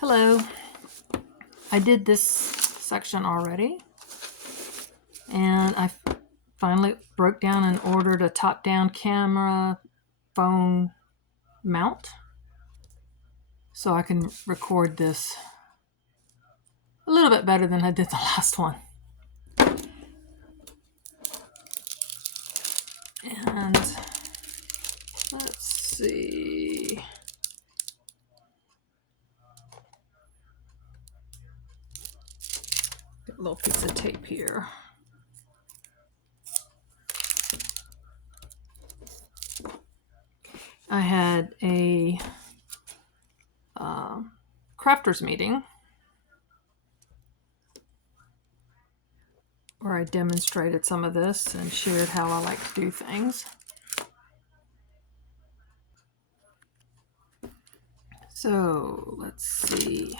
Hello. I did this section already, and I finally broke down and ordered a top-down camera phone mount so I can record this a little bit better than I did the last one. And let's see. Got a little piece of tape here. I had a crafters meeting where I demonstrated some of this and shared how I like to do things. So let's see.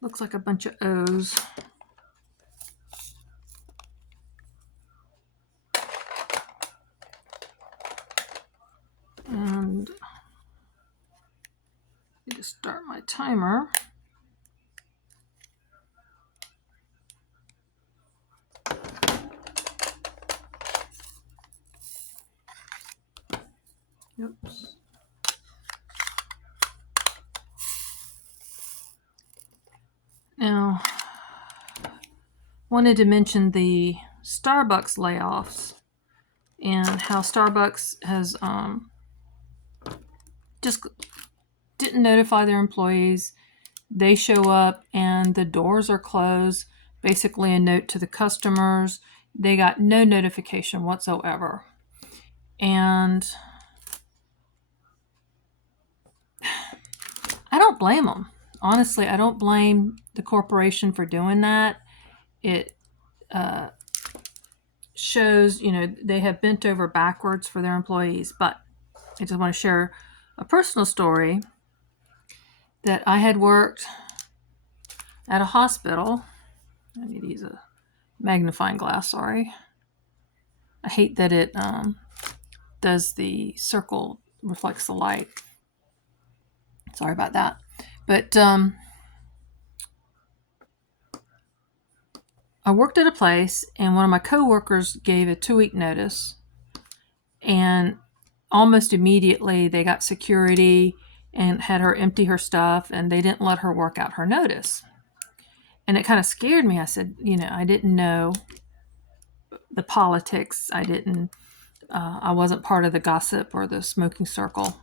Looks like a bunch of O's. And I need to start my timer. Oops. Now, wanted to mention the Starbucks layoffs and how Starbucks has just didn't notify their employees. They show up and the doors are closed. Basically a note to the customers. They got no notification whatsoever. And I don't blame them. Honestly, I don't blame the corporation for doing that. It shows, they have bent over backwards for their employees. But I just want to share a personal story that I had worked at a hospital. I need to use a magnifying glass, sorry. I hate that it does the circle, reflects the light. Sorry about that. But I worked at a place, and one of my coworkers gave a 2-week notice, and almost immediately they got security and had her empty her stuff, and they didn't let her work out her notice. And it kind of scared me. I said, I didn't know the politics. I wasn't part of the gossip or the smoking circle.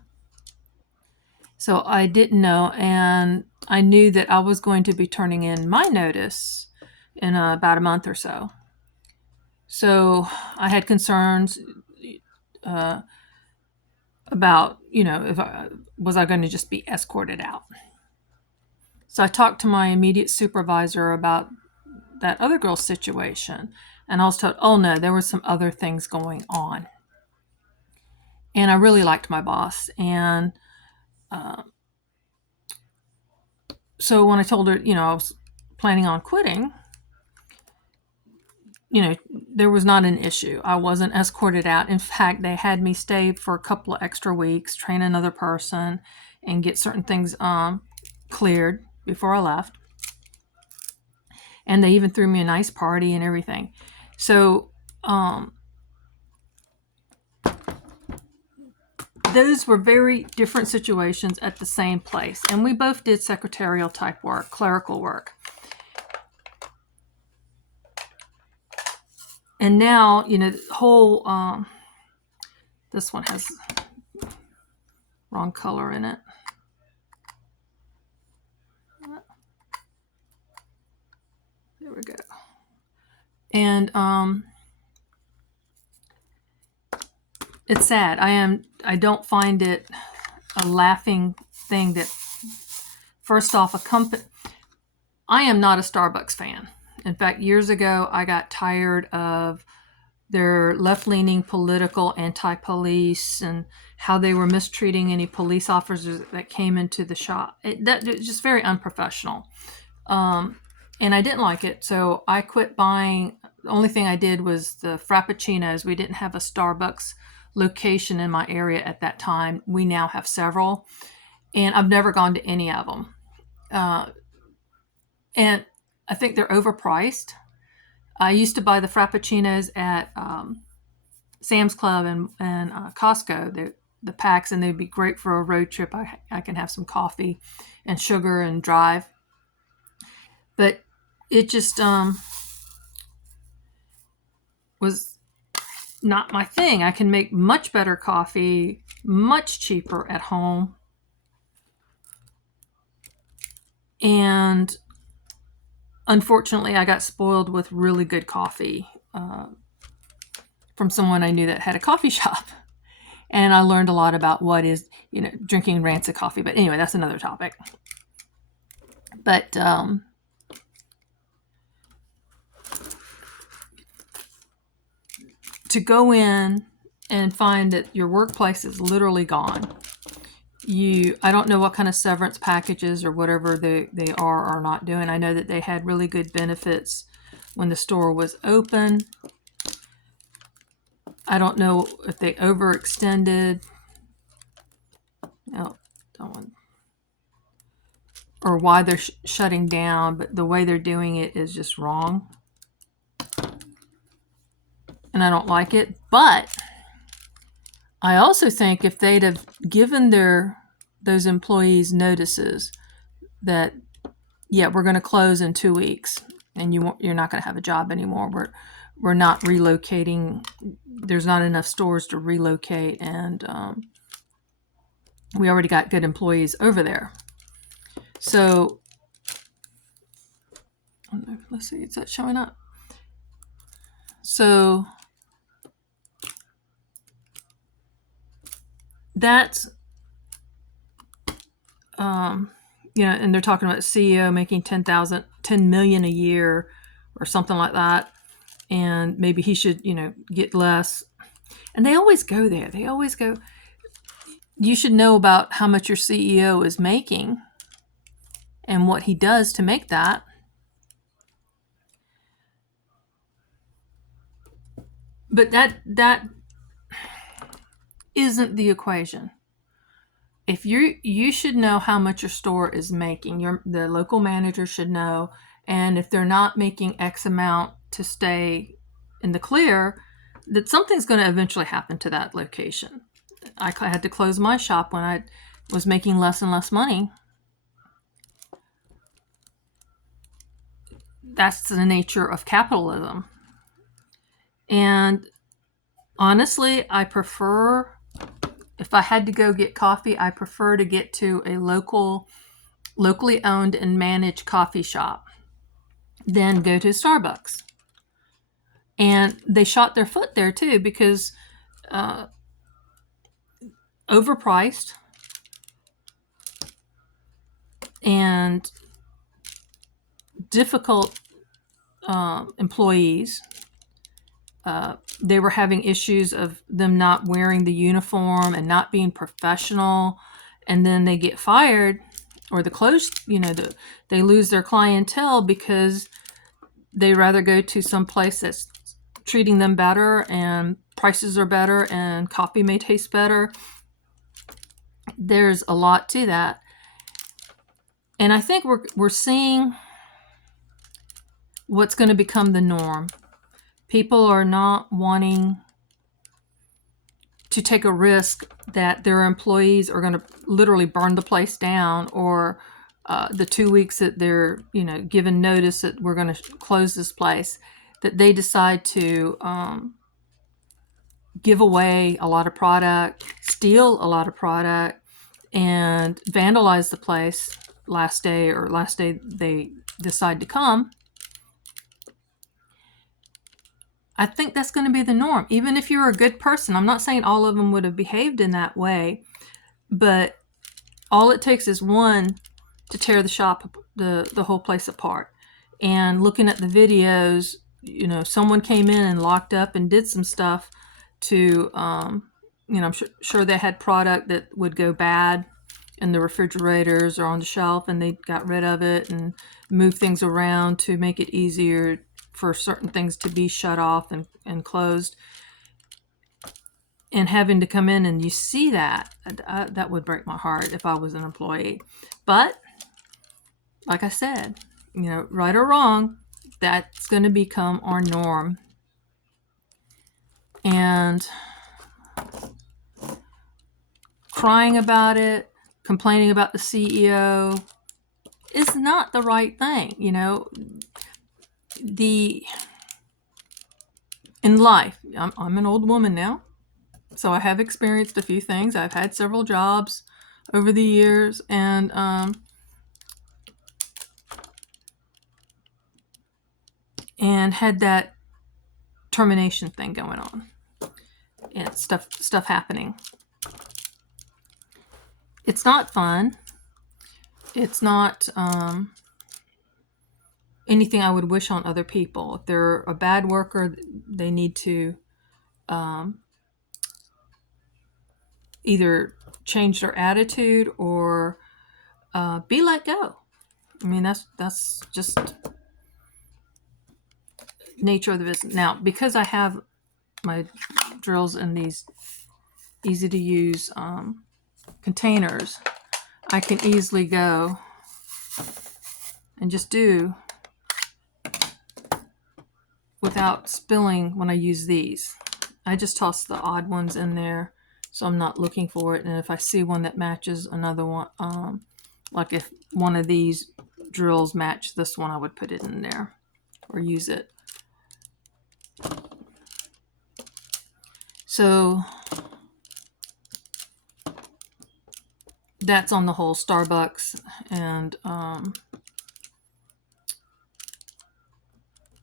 So I didn't know, and I knew that I was going to be turning in my notice in about a month or so. So I had concerns about, if was I going to just be escorted out. So I talked to my immediate supervisor about that other girl's situation, and I was told, oh no, there were some other things going on. And I really liked my boss, and so when I told her, I was planning on quitting, there was not an issue. I wasn't escorted out. In fact, they had me stay for a couple of extra weeks, train another person, and get certain things cleared before I left. And they even threw me a nice party and everything. So those were very different situations at the same place. And we both did secretarial type work, clerical work. And now, the whole, this one has wrong color in it. There we go. And it's sad. I don't find it a laughing thing that, first off, I am not a Starbucks fan. In fact, years ago, I got tired of their left-leaning political anti-police and how they were mistreating any police officers that came into the shop. It was just very unprofessional. And I didn't like it, so I quit buying. The only thing I did was the Frappuccinos. We didn't have a Starbucks location in my area at that time. We now have several. and I've never gone to any of them. And I think they're overpriced. I used to buy the Frappuccinos at Sam's Club and Costco, the packs, and they'd be great for a road trip. I can have some coffee and sugar and drive. But it just was not my thing. I can make much better coffee, much cheaper at home. And unfortunately, I got spoiled with really good coffee from someone I knew that had a coffee shop. And I learned a lot about what is, drinking rancid coffee. But anyway, that's another topic. But to go in and find that your workplace is literally gone. I don't know what kind of severance packages or whatever they are or not doing. I know that they had really good benefits when the store was open. I don't know if they overextended. No, don't want, or why they're shutting down, but the way they're doing it is just wrong. And I don't like it. But I also think if they'd have given those employees notices that, yeah, we're going to close in 2 weeks and you're not going to have a job anymore. We're not relocating. There's not enough stores to relocate, and we already got good employees over there. So let's see, is that showing up? So that's and they're talking about CEO making $10 million a year or something like that, and maybe he should get less. And they always go there. They always go, you should know about how much your CEO is making and what he does to make that. But that isn't the equation. If you should know how much your store is making. The local manager should know, and if they're not making X amount to stay in the clear, that something's going to eventually happen to that location. I had to close my shop when I was making less and less money. That's the nature of capitalism. And honestly, I prefer, if I had to go get coffee, I prefer to get to a locally owned and managed coffee shop than go to Starbucks. And they shot their foot there too, because overpriced and difficult employees. They were having issues of them not wearing the uniform and not being professional, and then they get fired, or they lose their clientele because they rather go to some place that's treating them better and prices are better and coffee may taste better. There's a lot to that. And I think we're seeing what's going to become the norm. People are not wanting to take a risk that their employees are going to literally burn the place down, or the 2 weeks that they're given notice that we're going to close this place, that they decide to give away a lot of product, steal a lot of product, and vandalize the place last day they decide to come. I think that's going to be the norm. Even if you're a good person, I'm not saying all of them would have behaved in that way, but all it takes is one to tear the shop, the whole place apart. And looking at the videos, someone came in and locked up and did some stuff to, I'm sure they had product that would go bad in the refrigerators or on the shelf, and they got rid of it and moved things around to make it easier for certain things to be shut off and closed. and having to come in and you see that, that would break my heart if I was an employee. But like I said, right or wrong, that's going to become our norm. And crying about it, complaining about the CEO is not the right thing. In life, I'm an old woman now, so I have experienced a few things. I've had several jobs over the years, and had that termination thing going on, and stuff happening. It's not fun. It's not anything I would wish on other people. If they're a bad worker, they need to either change their attitude or be let go. I mean, that's just nature of the business. Now, because I have my drills in these easy to use containers, I can easily go and just do without spilling when I use these. I just toss the odd ones in there so I'm not looking for it. And if I see one that matches another one, like if one of these drills match this one, I would put it in there or use it. So that's on the whole Starbucks and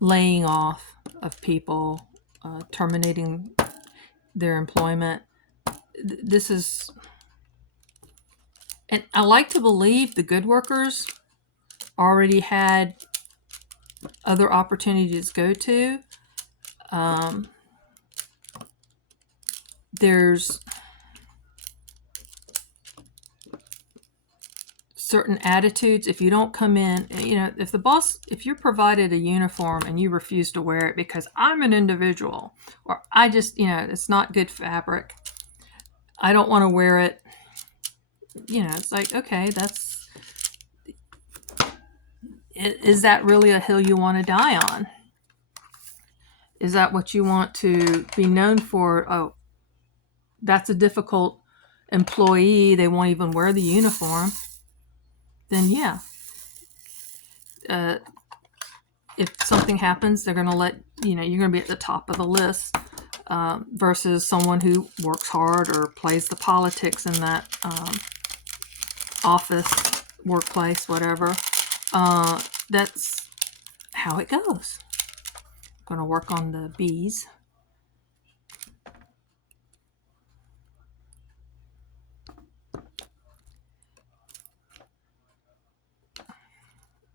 laying off of people, terminating their employment. This is, and I like to believe the good workers already had other opportunities to go to. There's certain attitudes. If you don't come in, if you're provided a uniform and you refuse to wear it because I'm an individual, or I just, it's not good fabric, I don't want to wear it, it's like, okay, is that really a hill you want to die on? Is that what you want to be known for? Oh, that's a difficult employee, they won't even wear the uniform. Then yeah, if something happens, they're going to let you're going to be at the top of the list, versus someone who works hard or plays the politics in that office, workplace, whatever. That's how it goes. I'm going to work on the bees.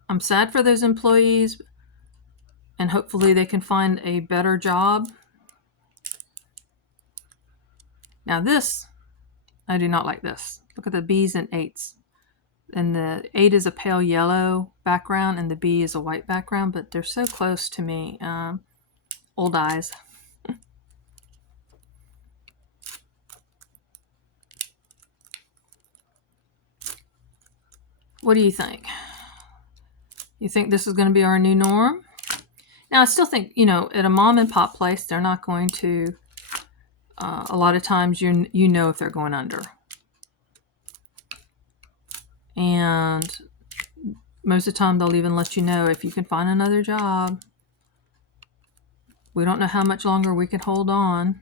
I'm sad for those employees, and hopefully they can find a better job. Now this, I do not like this. Look at the B's and 8s. And the 8 is a pale yellow background and the B is a white background, but they're so close to me. Old eyes. What do you think? You think this is going to be our new norm? Now, I still think, at a mom and pop place, they're not going to, a lot of times you know if they're going under. And most of the time they'll even let you know if you can find another job. We don't know how much longer we can hold on.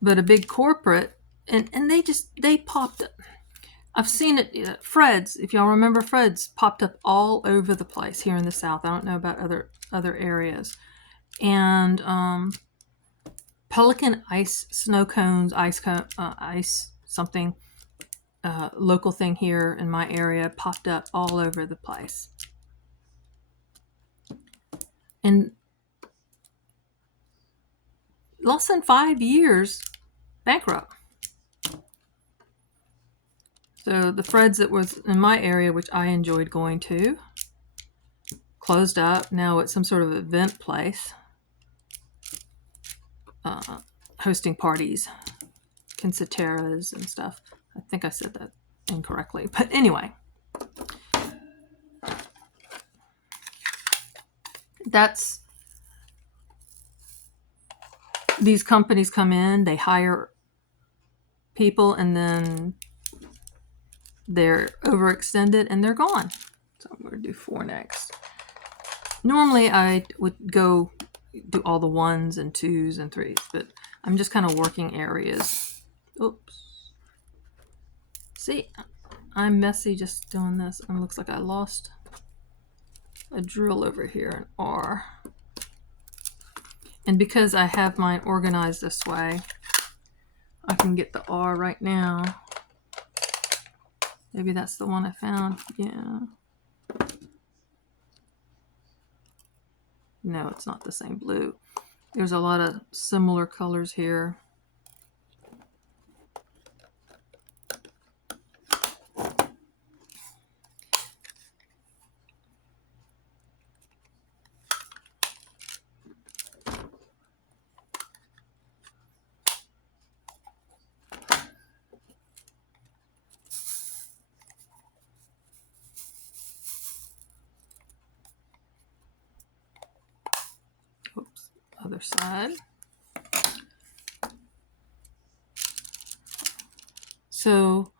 But a big corporate, and they popped up. I've seen it, Fred's, if y'all remember, Fred's popped up all over the place here in the South. I don't know about other areas. And Pelican ice, snow cones, ice something, local thing here in my area popped up all over the place. In less than 5 years, bankrupt. So the Fred's that was in my area, which I enjoyed going to, closed up. Now it's some sort of event place. hosting parties, quinceañeras and stuff. I think I said that incorrectly, but anyway, that's, these companies come in, they hire people, and then they're overextended and they're gone. So I'm going to do 4 next. Normally I would go do all the 1s and 2s and 3s, but I'm just kind of working areas. Oops. See, I'm messy just doing this, and it looks like I lost a drill over here, an R. And because I have mine organized this way, I can get the R right now. Maybe that's the one I found. Yeah. No, it's not the same blue. There's a lot of similar colors here. Oops, other side. So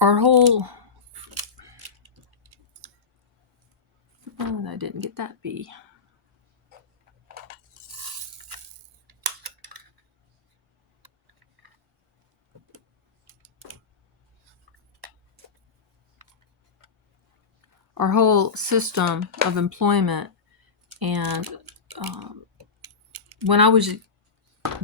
our whole, oh, I didn't get that B. Our whole system of employment, and when I was a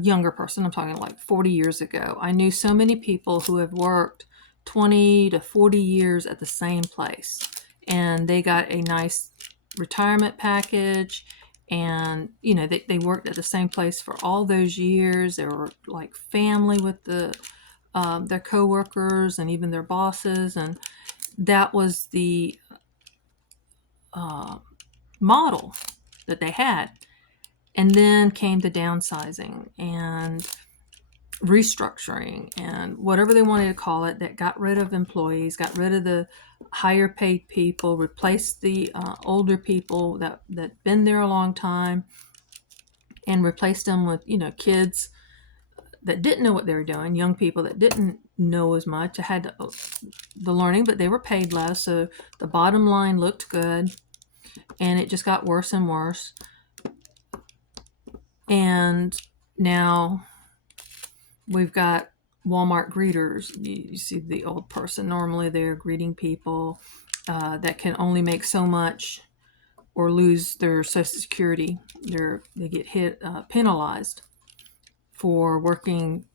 younger person, I'm talking like 40 years ago, I knew so many people who have worked 20 to 40 years at the same place, and they got a nice retirement package, and you know, they worked at the same place for all those years. They were like family with their coworkers and even their bosses, and that was the model that they had. And then came the downsizing and restructuring and whatever they wanted to call it, that got rid of employees, got rid of the higher paid people, replaced the older people that been there a long time, and replaced them with, you know, kids that didn't know what they were doing, young people that didn't know as much. I had the learning, but they were paid less, so the bottom line looked good, and it just got worse and worse. And now we've got Walmart greeters. You see the old person, normally they're greeting people that can only make so much or lose their Social Security. They get penalized for working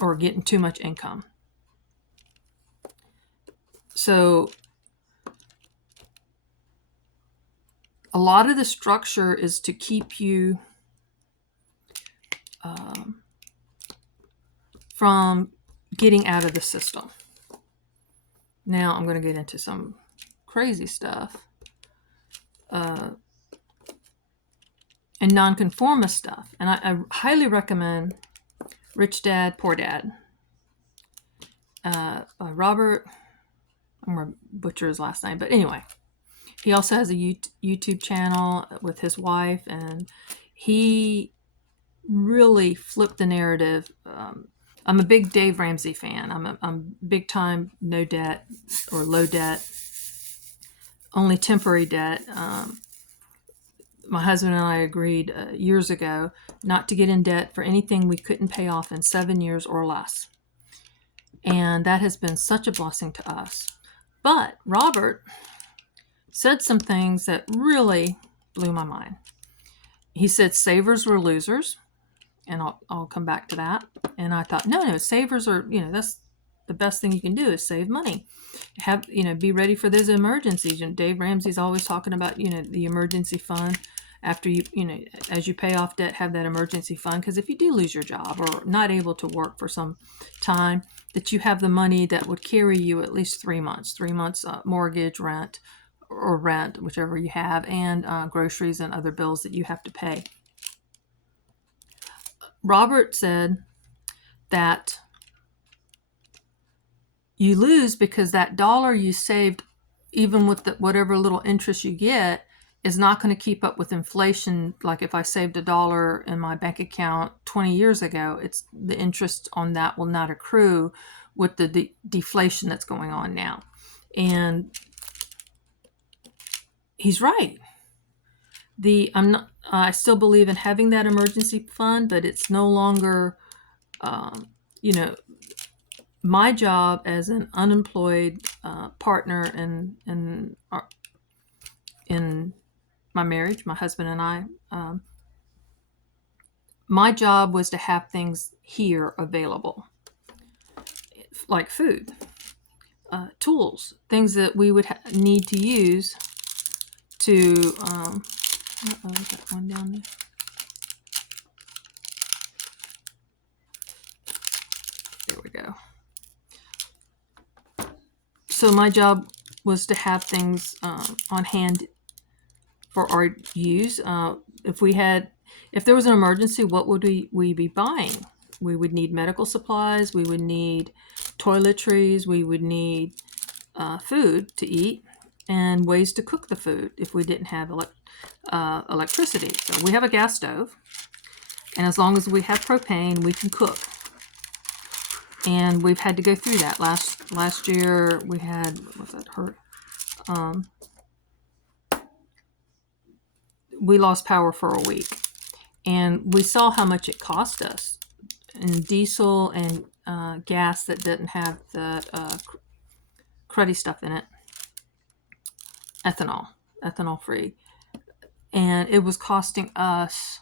or getting too much income. So a lot of the structure is to keep you from getting out of the system. Now I'm going to get into some crazy stuff and nonconformist stuff. And I highly recommend Rich Dad, Poor Dad. Robert, I'm going to butcher his last name, but anyway, he also has a YouTube channel with his wife, and he really flipped the narrative. I'm a big Dave Ramsey fan. I'm big time no debt or low debt, only temporary debt. My husband and I agreed years ago not to get in debt for anything we couldn't pay off in 7 years or less. And that has been such a blessing to us. But Robert said some things that really blew my mind. He said savers were losers, and I'll come back to that. And I thought, no, savers are, that's the best thing you can do is save money. Be ready for those emergencies. And Dave Ramsey's always talking about, the emergency fund. After as you pay off debt, have that emergency fund. Because if you do lose your job or not able to work for some time, that you have the money that would carry you at least 3 months, mortgage, rent, or rent, whichever you have, and groceries and other bills that you have to pay. Robert said that you lose because that dollar you saved, even with whatever little interest you get, is not going to keep up with inflation. Like if I saved $1 in my bank account 20 years ago, it's the interest on that will not accrue with the deflation that's going on now. And he's right. I still believe in having that emergency fund, but it's no longer, you know, my job as an unemployed partner in my marriage, my husband and I. My job was to have things here available, like food, tools, things that we would need to use to. I got one down there. There we go. So my job was to have things on hand for our use. If there was an emergency, what would we be buying? We would need medical supplies. We would need toiletries. We would need food to eat and ways to cook the food if we didn't have electricity. So we have a gas stove, and as long as we have propane, we can cook. And we've had to go through that. Last year we had, we lost power for a week, and we saw how much it cost us in diesel and gas that didn't have the cruddy stuff in it, ethanol free, and it was costing us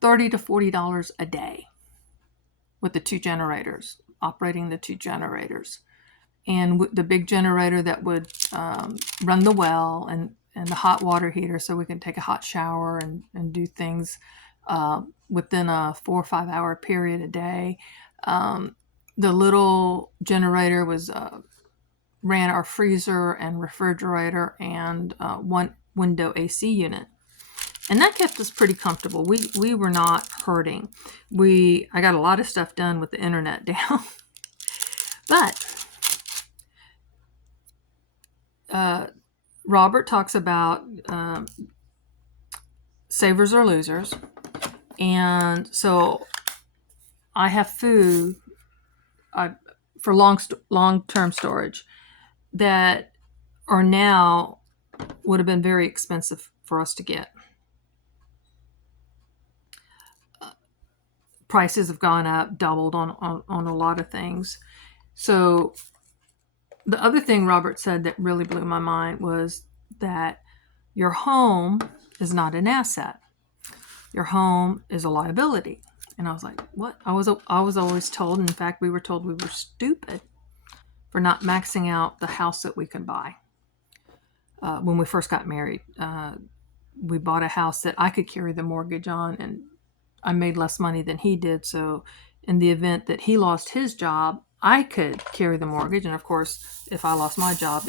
$30 to $40 a day with the two generators, operating the two generators. And the big generator that would run the well and the hot water heater so we can take a hot shower and do things within a 4 or 5 hour period a day. The little generator ran our freezer and refrigerator and one window AC unit. And that kept us pretty comfortable. We were not hurting. I got a lot of stuff done with the internet down. But Robert talks about savers or losers. And so I have food for long-term storage that are now would have been very expensive for us to get. Prices have gone up, doubled on a lot of things. So the other thing Robert said that really blew my mind was that your home is not an asset. Your home is a liability. And I was like, what? I was always told, in fact, we were told we were stupid for not maxing out the house that we could buy. When we first got married, we bought a house that I could carry the mortgage on, and I made less money than he did. So in the event that he lost his job, I could carry the mortgage. And of course, if I lost my job,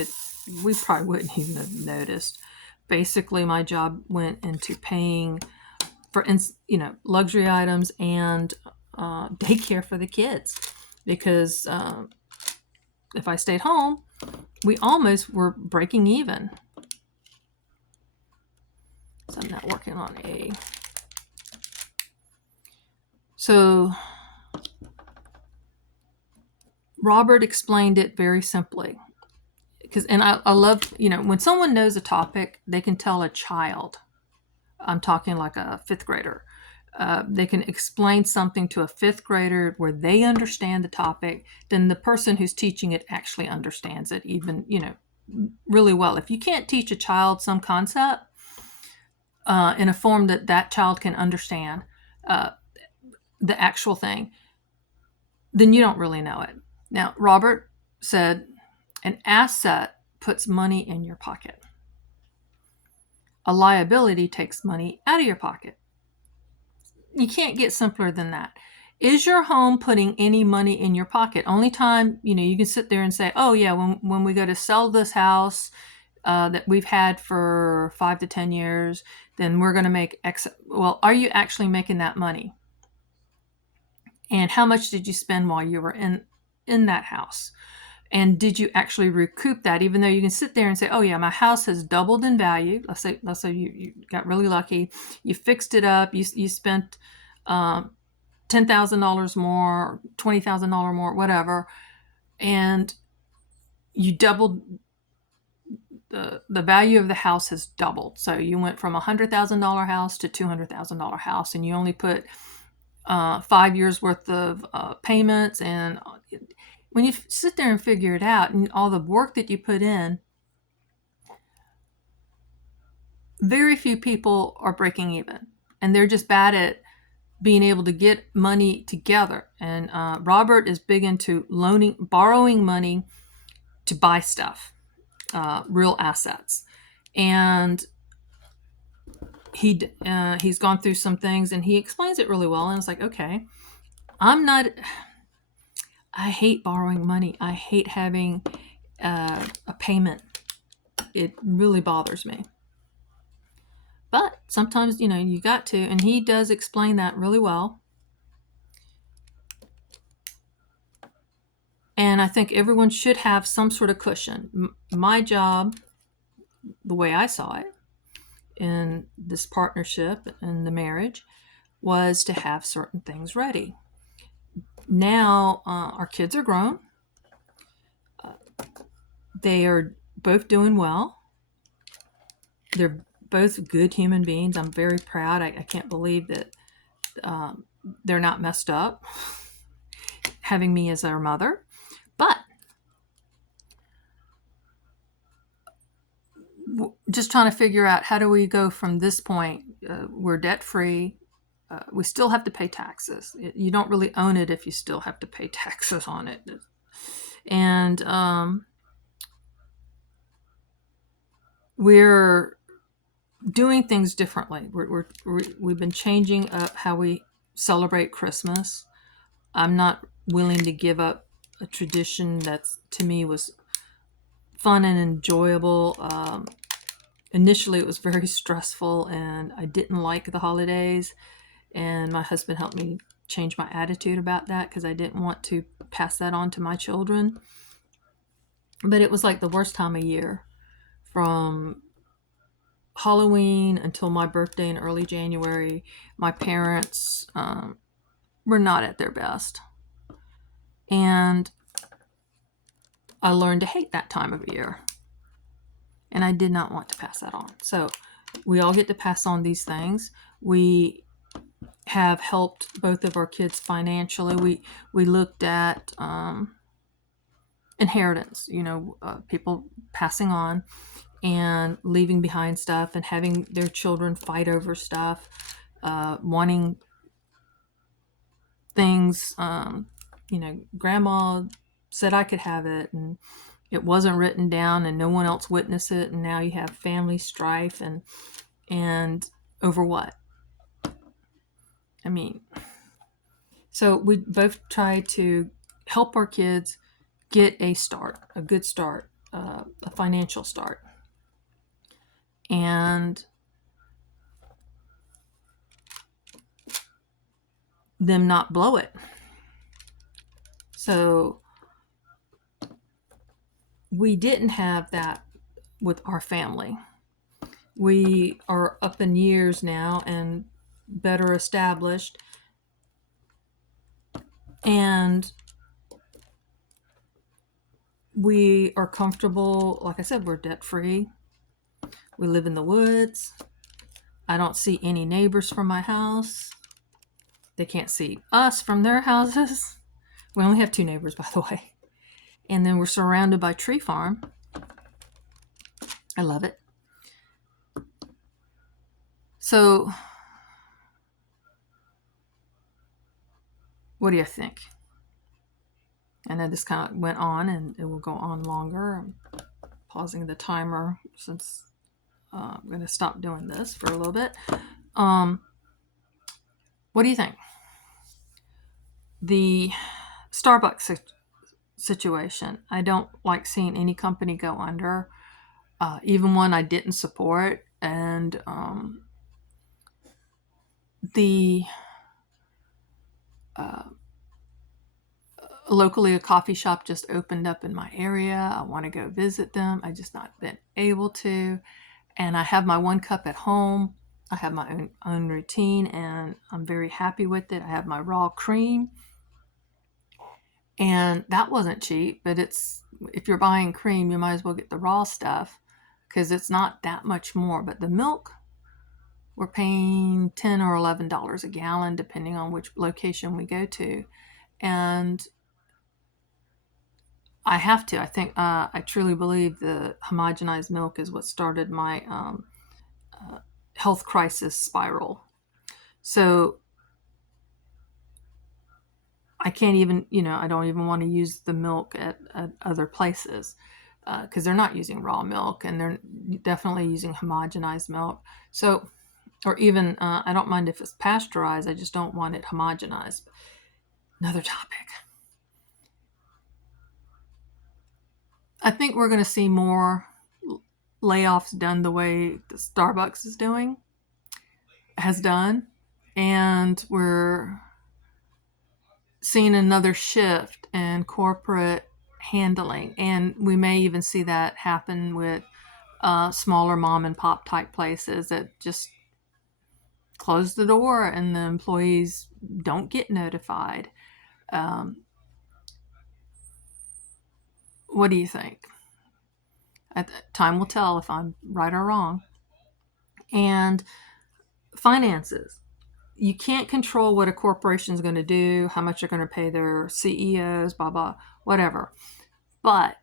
we probably wouldn't even have noticed. Basically, my job went into paying for luxury items and daycare for the kids, because if I stayed home, we almost were breaking even. So I'm not working on A. So Robert explained it very simply, and I love, when someone knows a topic, they can tell a child. I'm talking like a fifth grader. They can explain something to a fifth grader where they understand the topic, then the person who's teaching it actually understands it even, really well. If you can't teach a child some concept in a form that child can understand the actual thing, then you don't really know it. Now, Robert said, an asset puts money in your pocket. A liability takes money out of your pocket. You can't get simpler than that. is your home putting any money in your pocket? Only time, you can sit there and say, oh yeah, when we go to sell this house that we've had for 5 to 10 years, then we're going to make X. Well, are you actually making that money? And how much did you spend while you were in that house? And did you actually recoup that? Even though you can sit there and say, oh yeah, my house has doubled in value. Let's say you got really lucky. You fixed it up. You spent $10,000 more, $20,000 more, whatever, and you doubled the value of the house has doubled. So you went from $100,000 house to $200,000 house, and you only put 5 years worth of payments. And when you sit there and figure it out, and all the work that you put in, very few people are breaking even, and they're just bad at being able to get money together. And Robert is big into borrowing money to buy stuff, real assets. And he's gone through some things, and he explains it really well. And it's like, okay, I hate borrowing money. I hate having a payment. It really bothers me. But sometimes, you got to, and he does explain that really well. And I think everyone should have some sort of cushion. My job, the way I saw it in this partnership and the marriage, was to have certain things ready. Now our kids are grown. They are both doing well. They're both good human beings. I'm very proud. I can't believe that they're not messed up having me as their mother. But just trying to figure out, how do we go from this point? We're debt free. We still have to pay taxes. You don't really own it if you still have to pay taxes on it. And we're doing things differently. We've been changing up how we celebrate Christmas. I'm not willing to give up a tradition that's, to me, was fun and enjoyable. Initially, it was very stressful, and I didn't like the holidays. And my husband helped me change my attitude about that, because I didn't want to pass that on to my children. But it was like the worst time of year, from Halloween until my birthday in early January. My parents were not at their best. And I learned to hate that time of year. And I did not want to pass that on. So we all get to pass on these things. We have helped both of our kids financially. We looked at inheritance, people passing on and leaving behind stuff, and having their children fight over stuff, wanting things. Grandma said I could have it, and it wasn't written down, and no one else witnessed it, and now you have family strife and over what? I mean, so we both try to help our kids get a start, a good start, a financial start, and them not blow it. So we didn't have that with our family. We are up in years now and better established, and we are comfortable. Like I said, we're debt free. We live in the woods. I don't see any neighbors from my house. They can't see us from their houses. We only have 2 neighbors, by the way. And then we're surrounded by tree farm. I love it. So, what do you think? I know this kind of went on, and it will go on longer. I'm pausing the timer since I'm going to stop doing this for a little bit. What do you think? The Starbucks situation. I don't like seeing any company go under, even one I didn't support. And the locally, a coffee shop just opened up in my area. I want to go visit them. I just not been able to. And I have my one cup at home. I have my own routine, and I'm very happy with it. I have my raw cream, and that wasn't cheap. But it's, if you're buying cream, you might as well get the raw stuff because it's not that much more. But the milk, we're paying $10 or $11 a gallon, depending on which location we go to, and I have to. I think I truly believe the homogenized milk is what started my health crisis spiral. So I can't even, I don't even want to use the milk at other places because they're not using raw milk, and they're definitely using homogenized milk. So, or even, I don't mind if it's pasteurized, I just don't want it homogenized. Another topic. I think we're going to see more layoffs done the way the Starbucks has done, and we're seeing another shift in corporate handling, and we may even see that happen with smaller mom and pop type places that just close the door and the employees don't get notified. Um, what do you think? Time will tell if I'm right or wrong. And finances. You can't control what a corporation is going to do, how much they're going to pay their CEOs, blah, blah, whatever. But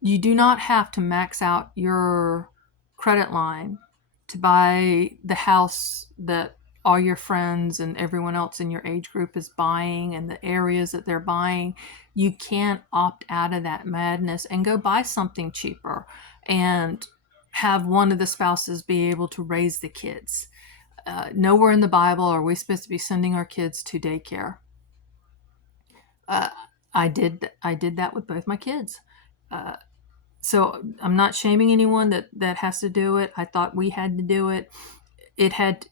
you do not have to max out your credit line to buy the house that all your friends and everyone else in your age group is buying and the areas that they're buying. You can't opt out of that madness and go buy something cheaper and have one of the spouses be able to raise the kids. Nowhere in the Bible are we supposed to be sending our kids to daycare. Uh, I did that with both my kids. So I'm not shaming anyone that has to do it. I thought we had to do it. It had,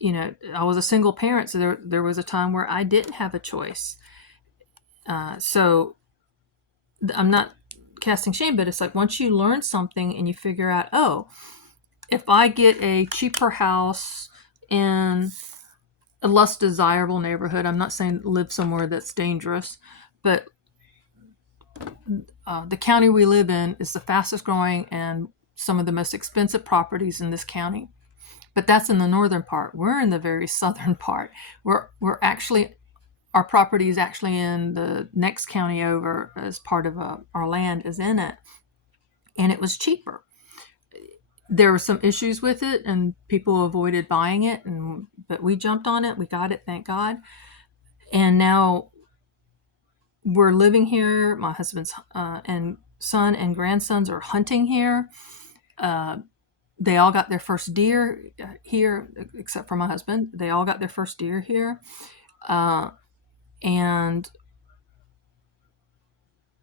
I was a single parent, so there was a time where I didn't have a choice. So I'm not casting shame, but it's like once you learn something and you figure out, oh, if I get a cheaper house in a less desirable neighborhood, I'm not saying live somewhere that's dangerous, but the county we live in is the fastest growing and some of the most expensive properties in this county. But that's in the northern part. We're in the very southern part. We're actually, our property is actually in the next county over, as part of our land is in it, and it was cheaper. There were some issues with it, and people avoided buying it, but we jumped on it. We got it, thank God. And now we're living here. My husband's and son and grandsons are hunting here. They all got their first deer here, except for my husband. They all got their first deer here. And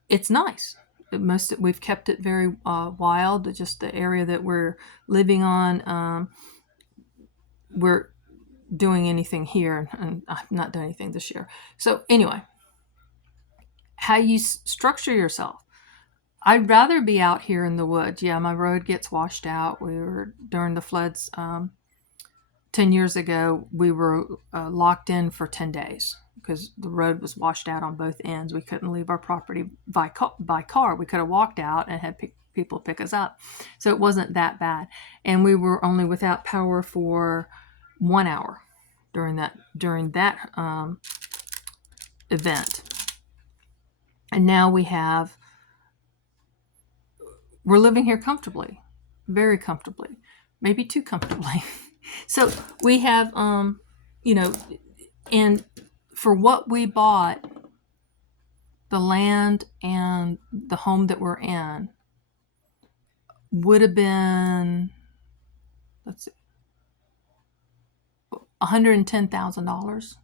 it's nice. We've kept it very wild. Just the area that we're living on, we're doing anything here, and I've not done anything this year. So anyway, how you structure yourself. I'd rather be out here in the woods. Yeah, my road gets washed out. We were during the floods 10 years ago. We were locked in for 10 days because the road was washed out on both ends. We couldn't leave our property by car. We could have walked out and had people pick us up. So it wasn't that bad. And we were only without power for 1 hour during that event. And now we're living here comfortably, very comfortably, maybe too comfortably. So we have, and for what we bought, the land and the home that we're in would have been, let's see, $110,000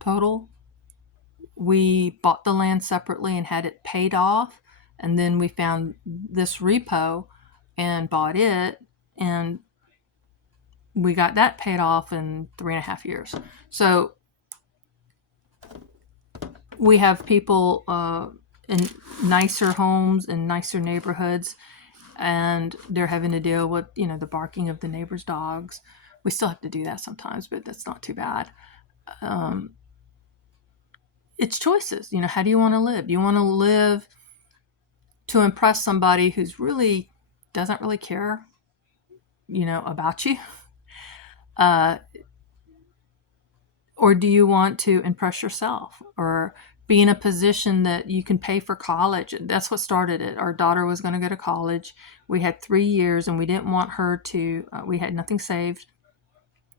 total. we bought the land separately and had it paid off. And then we found this repo and bought it. And we got that paid off in 3.5 years. So we have people in nicer homes and nicer neighborhoods, and they're having to deal with, the barking of the neighbors' dogs. We still have to do that sometimes, but that's not too bad. It's choices. How do you want to live? Do you want to live to impress somebody who's really doesn't really care, about you? Or do you want to impress yourself or be in a position that you can pay for college? That's what started it. Our daughter was going to go to college. We had 3 years, and we didn't want her to, we had nothing saved,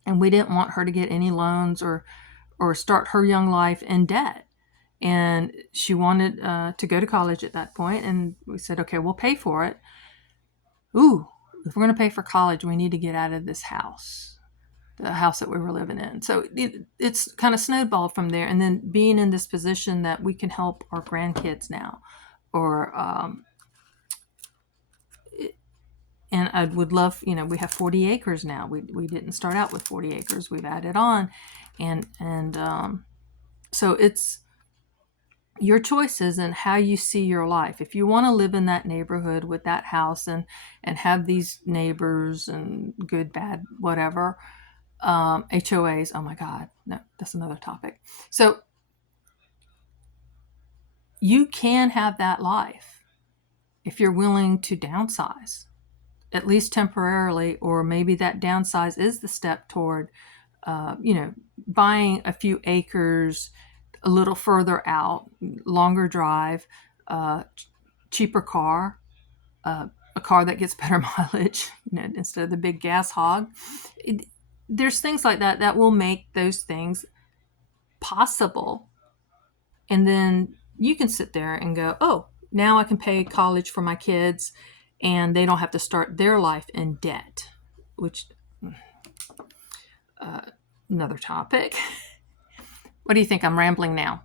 and we didn't want her to get any loans or start her young life in debt. And she wanted to go to college at that point, and we said, okay, we'll pay for it. Ooh, if we're going to pay for college, we need to get out of this house, the house that we were living in. So it's kind of snowballed from there. And then being in this position that we can help our grandkids now, or and I would love, we have 40 acres now. We didn't start out with 40 acres. We've added on, and so it's your choices and how you see your life. If you want to live in that neighborhood with that house and have these neighbors and good, bad, whatever, HOAs, oh my God, no, that's another topic. So you can have that life if you're willing to downsize, at least temporarily, or maybe that downsize is the step toward, buying a few acres a little further out, longer drive, cheaper car, a car that gets better mileage, instead of the big gas hog. There's things like that that will make those things possible. And then you can sit there and go, oh, now I can pay college for my kids and they don't have to start their life in debt, which, another topic. What do you think? I'm rambling now.